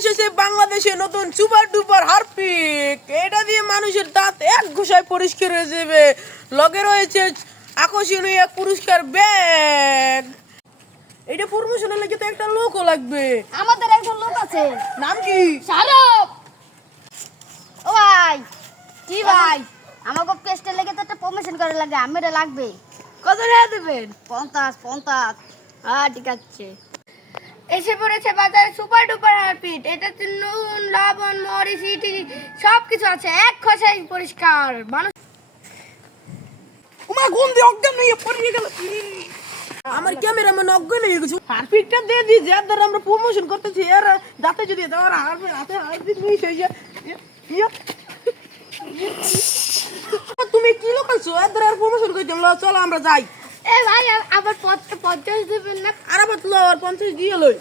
নিয়ে এসেছে বাংলাদেশে নতুন সুপার ডুপার হারপিক। এটা দিয়ে মানুষের দাঁত এক ঘষায় পরিষ্কার হয়ে যাবে। লগে রয়েছে আকর্ষণীয় এক পুরস্কার ব্যাগ। এটা প্রমোশনের লাগে তো একটা লোকও লাগবে। আমাদের একজন লোক আছে, নাম কি? শাহরুখ। ও ভাই, কি ভাই, আমাকে পেস্টের লেগে তো একটা প্রমোশন করে লাগে, আমারে লাগবে। কত টাকা দেবেন? 50। হ্যাঁ ঠিক আছে। এসে পড়েছে বাজারে সুপার ডুপার হারপিট। এটাতে নুন, লবণ, মরিচ, ইটি সব কিছু আছে, এক খসায় পরিষ্কার। মানুষ ওমা গন্ধে অজ্ঞান হয়ে পড়ে গেল। আমার ক্যামেরাম্যান অজ্ঞান হয়ে গেছে। হারপিকটা দিয়ে দিই, যার দ্বারা আমরা প্রমোশন করতেছি। এর দাঁতে যদি দেওয়ার হাতে হারপিক মিশ হয়ে যায়। তুমি কি লোকালছো? এর দ্বারা প্রমোশন করতে চলো আমরা যাই। এ ভাই, আবার 50 দেবেন না? আর আবার 50 দিয়ে লই।